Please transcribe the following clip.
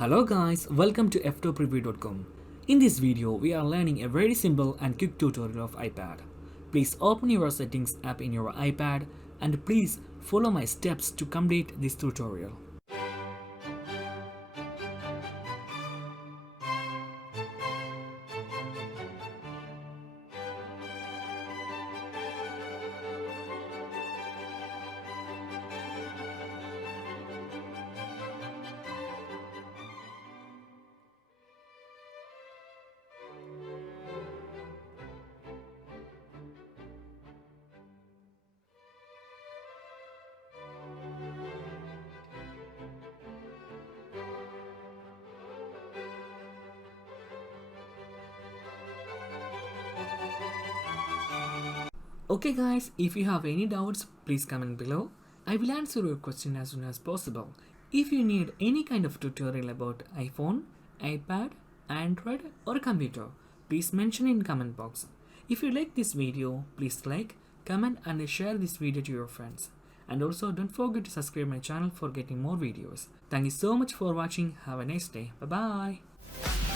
Hello guys, welcome to Ftopreview.com. In this video, we are learning a very simple and quick tutorial of iPad. Please open your settings app in your iPad and please follow my steps to complete this tutorial. Okay guys, if you have any doubts, please comment below. I will answer your question as soon as possible. If you need any kind of tutorial about iPhone, iPad, Android or computer, please mention in comment box. If you like this video, please like, comment and share this video to your friends. And also don't forget to subscribe my channel for getting more videos. Thank you so much for watching. Have a nice day. Bye bye.